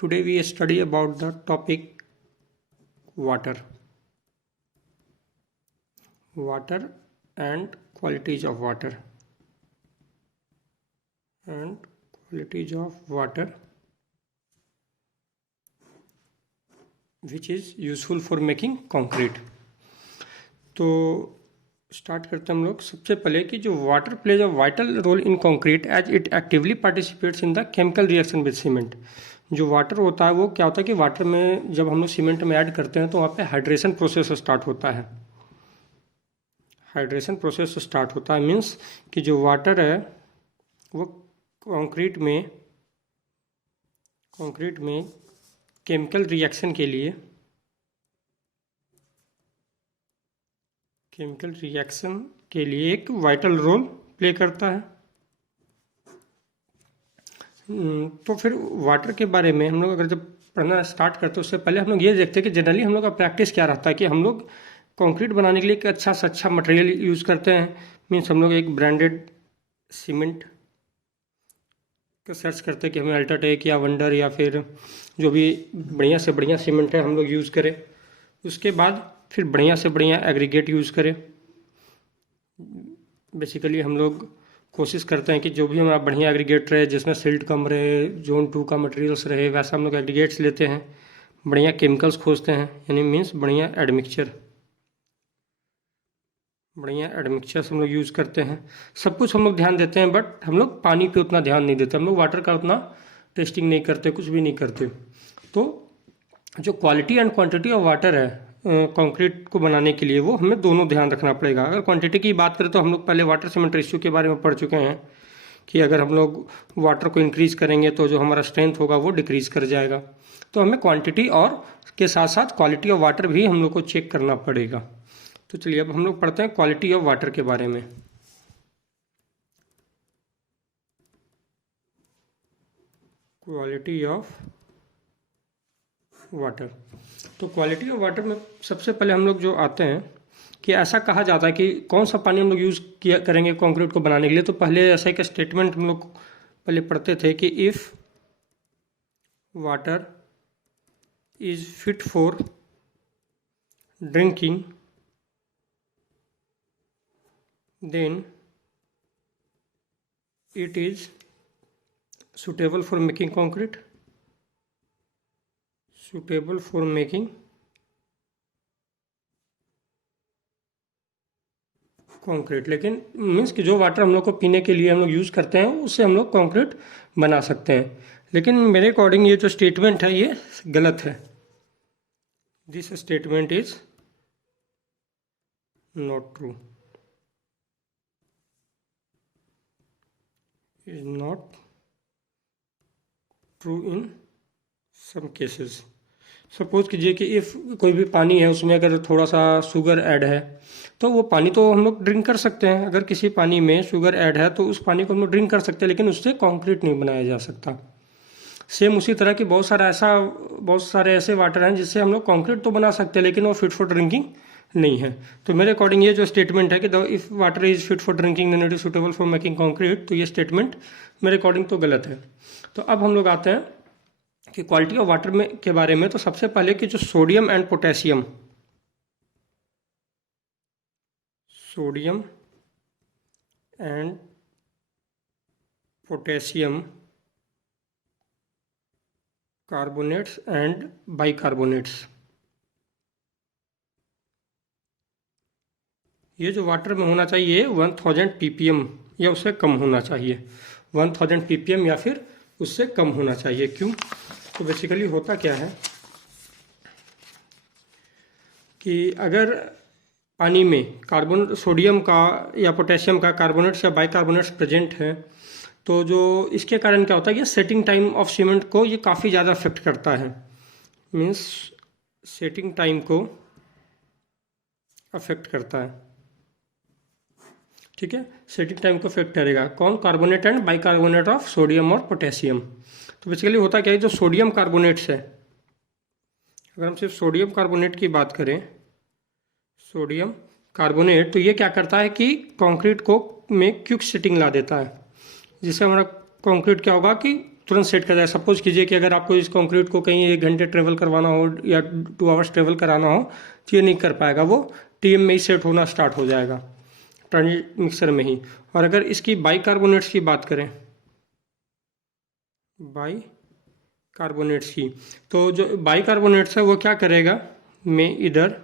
Today we study about the topic water. Water and qualities of water. And qualities of water which is useful for making concrete. तो start करते हैं हम लोग सबसे पहले कि जो water plays a vital role in concrete as it actively participates in the chemical reaction with cement. जो वाटर होता है वो क्या होता है कि वाटर में जब हम लोग सीमेंट में ऐड करते हैं तो वहाँ पे हाइड्रेशन प्रोसेस स्टार्ट होता है। हाइड्रेशन प्रोसेस स्टार्ट होता है मीन्स कि जो वाटर है वो कंक्रीट में केमिकल रिएक्शन के लिए एक वाइटल रोल प्ले करता है। तो फिर वाटर के बारे में हम लोग अगर जब पढ़ना स्टार्ट करते हैं उससे पहले हम लोग ये देखते हैं कि जनरली हम लोग का प्रैक्टिस क्या रहता है कि हम लोग कंक्रीट बनाने के लिए एक अच्छा से अच्छा मटेरियल यूज़ करते हैं। मीन्स हम लोग एक ब्रांडेड सीमेंट का सर्च करते हैं कि हमें अल्ट्राटेक या वंडर या फिर जो भी बढ़िया से बढ़िया सीमेंट है हम लोग यूज़ करें। उसके बाद फिर बढ़िया से बढ़िया एग्रीगेट यूज़ करें। बेसिकली हम लोग कोशिश करते हैं कि जो भी हमारा बढ़िया एग्रीगेट रहे जिसमें सिल्ट कम रहे, जोन 2 का मटेरियल्स रहे, वैसा हम लोग एग्रीगेट्स लेते हैं। बढ़िया केमिकल्स खोजते हैं यानी मीन्स बढ़िया एडमिक्चर्स हम लोग यूज़ करते हैं। सब कुछ हम लोग ध्यान देते हैं बट हम लोग पानी पे उतना ध्यान नहीं देते। हम लोग वाटर का उतना टेस्टिंग नहीं करते, कुछ भी नहीं करते। तो जो quality and quantity of water है कंक्रीट को बनाने के लिए वो हमें दोनों ध्यान रखना पड़ेगा। अगर क्वांटिटी की बात करें तो हम लोग पहले वाटर सीमेंट रेशियो के बारे में पढ़ चुके हैं कि अगर हम लोग वाटर को इंक्रीज़ करेंगे तो जो हमारा स्ट्रेंथ होगा वो डिक्रीज़ कर जाएगा। तो हमें क्वांटिटी और के साथ साथ क्वालिटी ऑफ वाटर भी हम लोग को चेक करना पड़ेगा। तो चलिए अब हम लोग पढ़ते हैं क्वालिटी ऑफ वाटर के बारे में। Quality of water. तो क्वालिटी ऑफ वाटर में सबसे पहले हम लोग जो आते हैं कि ऐसा कहा जाता है कि कौन सा पानी हम लोग यूज़ किया करेंगे कंक्रीट को बनाने के लिए। तो पहले ऐसा एक स्टेटमेंट हम लोग पहले पढ़ते थे कि if water is fit for drinking then it is suitable for making concrete, लेकिन मीन्स कि जो वाटर हम लोग को पीने के लिए हम लोग यूज़ करते हैं उससे हम लोग कंक्रीट बना सकते हैं। लेकिन मेरे अकॉर्डिंग ये जो स्टेटमेंट है ये गलत है। This statement is not true, is not true in some cases। Suppose कीजिए कि इफ़ कोई भी पानी है उसमें अगर थोड़ा सा शुगर ऐड है तो वो पानी तो हम लोग ड्रिंक कर सकते हैं। अगर किसी पानी में शुगर ऐड है तो उस पानी को हम लोग ड्रिंक कर सकते हैं, लेकिन उससे कंक्रीट नहीं बनाया जा सकता। सेम उसी तरह की बहुत सारे ऐसे वाटर हैं जिससे हम लोग कंक्रीट तो बना सकते हैं लेकिन वो फिट फॉर ड्रिंकिंग नहीं है। तो मेरे अकॉर्डिंग ये जो स्टेटमेंट है कि if water is fit for drinking then it is suitable for making concrete, तो ये स्टेटमेंट मेरे अकॉर्डिंग तो गलत है। तो अब हम लोग आते हैं कि क्वालिटी ऑफ वाटर में के बारे में। तो सबसे पहले कि जो sodium and potassium carbonates and bicarbonates, ये जो वाटर में होना चाहिए 1000 ppm या उससे कम होना चाहिए। 1000 ppm या फिर उससे कम होना चाहिए। क्यों? तो बेसिकली होता क्या है कि अगर पानी में सोडियम का या पोटेशियम का कार्बोनेट्स या बाइकार्बोनेट्स प्रेजेंट है तो जो इसके कारण क्या होता है कि सेटिंग टाइम ऑफ सीमेंट को ये काफ़ी ज़्यादा अफेक्ट करता है। मीन्स सेटिंग टाइम को अफेक्ट करता है। ठीक है, सेटिंग टाइम को अफेक्ट करेगा कौन? Carbonate and bicarbonate of sodium और पोटेशियम। तो बेसिकली होता क्या है, जो सोडियम कार्बोनेट्स है, अगर हम सिर्फ सोडियम कार्बोनेट की बात करें, सोडियम कार्बोनेट, तो ये क्या करता है कि कंक्रीट को में क्विक सेटिंग ला देता है, जिससे हमारा कंक्रीट क्या होगा कि तुरंत सेट कर जाएगा। सपोज कीजिए कि अगर आपको इस कंक्रीट को कहीं 1 घंटे ट्रेवल करवाना हो या 2 आवर्स ट्रेवल कराना हो तो ये नहीं कर पाएगा, वो टीएम में ही सेट होना स्टार्ट हो जाएगा, ट्रांजिट मिक्सर में ही। और अगर इसकी बाइकार्बोनेट्स की बात करें, बाइकार्बोनेट्स की, तो जो बाइकार्बोनेट्स है वो क्या करेगा, में इधर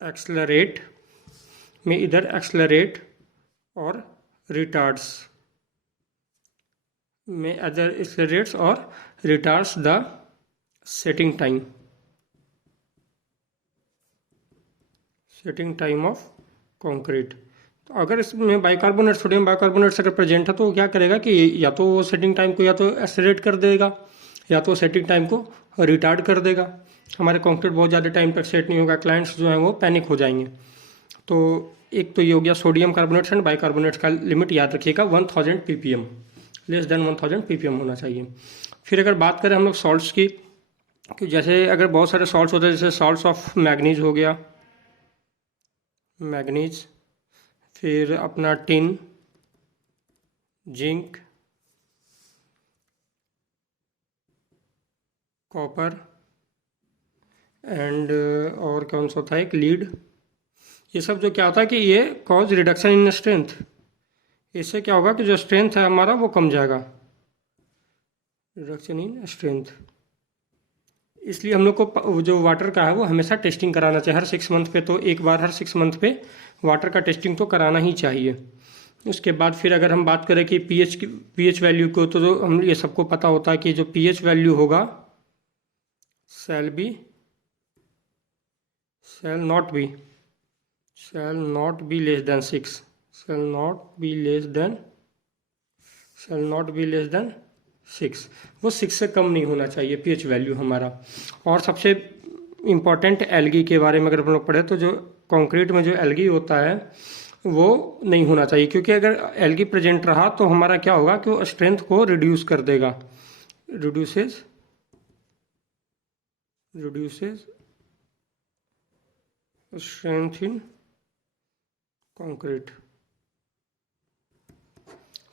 एक्सलरेट और रिटार्ड्स में अदर एक्सलरेट्स और retards the setting time of concrete. तो अगर इसमें बाइकार्बोनेट, सोडियम बाइकार्बोनेट्स अगर प्रेजेंट है तो वो क्या करेगा कि या तो वो सेटिंग टाइम को या तो एक्सेलरेट कर देगा या तो सेटिंग टाइम को रिटार्ड कर देगा। हमारे कंक्रीट बहुत ज़्यादा टाइम तक सेट नहीं होगा, क्लाइंट्स जो हैं वो पैनिक हो जाएंगे। तो एक तो ये हो गया सोडियम कार्बोनेट्स एंड बाइकार्बोनेट्स का लिमिट याद रखिएगा 1000 ppm, लेस देन 1000 ppm होना चाहिए। फिर अगर बात करें हम लोग सॉल्ट्स की, कि जैसे अगर बहुत सारे सॉल्ट्स होते हैं, जैसे सॉल्ट्स ऑफ मैग्नीज हो गया, मैग्नीज, फिर अपना टिन, जिंक, कॉपर एंड और कौन सा होता है एक लीड। ये सब जो क्या होता है कि ये कॉज रिडक्शन इन स्ट्रेंथ, इससे क्या होगा कि जो स्ट्रेंथ है हमारा वो कम जाएगा, रिडक्शन इन स्ट्रेंथ। इसलिए हम लोग को जो वाटर का है वो हमेशा टेस्टिंग कराना चाहिए, हर 6 मंथ पे, तो एक बार हर 6 मंथ पे वाटर का टेस्टिंग तो कराना ही चाहिए। उसके बाद फिर अगर हम बात करें कि पीएच वैल्यू को, तो जो हम ये सबको पता होता है कि जो पीएच वैल्यू होगा shall not be less than 6, shall not be less than 6, वो 6 से कम नहीं होना चाहिए पीएच वैल्यू हमारा। और सबसे इम्पॉर्टेंट एल्गी के बारे में अगर हम लोग पढ़े तो जो कंक्रीट में जो एल्गी होता है वो नहीं होना चाहिए, क्योंकि अगर एल्गी प्रेजेंट रहा तो हमारा क्या होगा कि वो स्ट्रेंथ को रिड्यूस कर देगा, रिड्यूसेस स्ट्रेंथ इन कंक्रीट।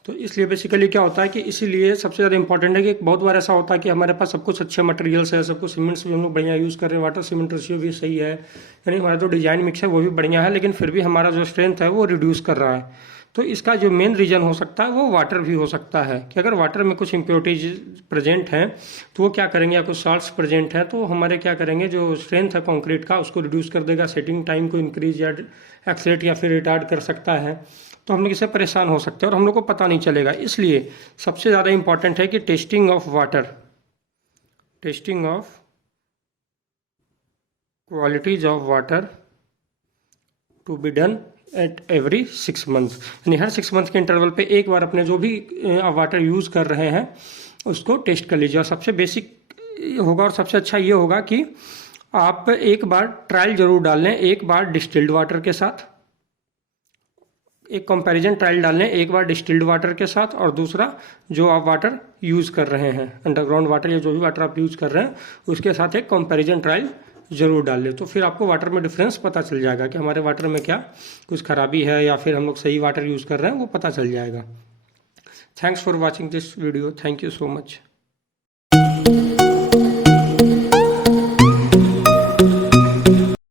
तो इसलिए बेसिकली क्या होता है कि इसीलिए सबसे ज़्यादा इंपॉर्टेंट है कि बहुत बार ऐसा होता है कि हमारे पास सब कुछ अच्छे मटेरियल्स है, सब कुछ सीमेंट्स भी हम लोग बढ़िया यूज़ कर रहे हैं, वाटर सीमेंट रेशियो भी सही है, यानी हमारा जो डिजाइन मिक्स है वो भी बढ़िया है, लेकिन फिर भी हमारा जो स्ट्रेंथ है वो रिड्यूस कर रहा है। तो इसका जो मेन रीज़न हो सकता है वो वाटर भी हो सकता है, कि अगर वाटर में कुछ इम्प्योरिटीज प्रेजेंट हैं तो वो क्या करेंगे, या कुछ साल्ट्स प्रेजेंट हैं तो हमारे क्या करेंगे, जो स्ट्रेंथ है कंक्रीट का उसको रिड्यूस कर देगा, सेटिंग टाइम को इंक्रीज या एक्सेलेरेट या फिर रिटार्ड कर सकता है। तो हम लोग इससे परेशान हो सकते हैं और हम लोग को पता नहीं चलेगा। इसलिए सबसे ज़्यादा इंपॉर्टेंट है कि testing of qualities of water to be done at every 6 month, यानी हर 6 मंथ के इंटरवल पे एक बार अपने जो भी वाटर यूज़ कर रहे हैं उसको टेस्ट कर लीजिए। और सबसे बेसिक होगा और सबसे अच्छा ये होगा कि आप एक बार ट्रायल जरूर डाल लें, एक बार डिस्टिल्ड वाटर के साथ, एक कंपैरिजन ट्रायल डाल लें, एक बार डिस्टिल्ड वाटर के साथ, और दूसरा जो आप वाटर यूज़ कर रहे हैं, अंडरग्राउंड वाटर या जो भी वाटर आप यूज़ कर रहे हैं उसके साथ एक कंपैरिजन ट्रायल ज़रूर डाल लें। तो फिर आपको वाटर में डिफरेंस पता चल जाएगा कि हमारे वाटर में क्या कुछ खराबी है या फिर हम लोग सही वाटर यूज़ कर रहे हैं, वो पता चल जाएगा। Thanks for watching this video, thank you so much.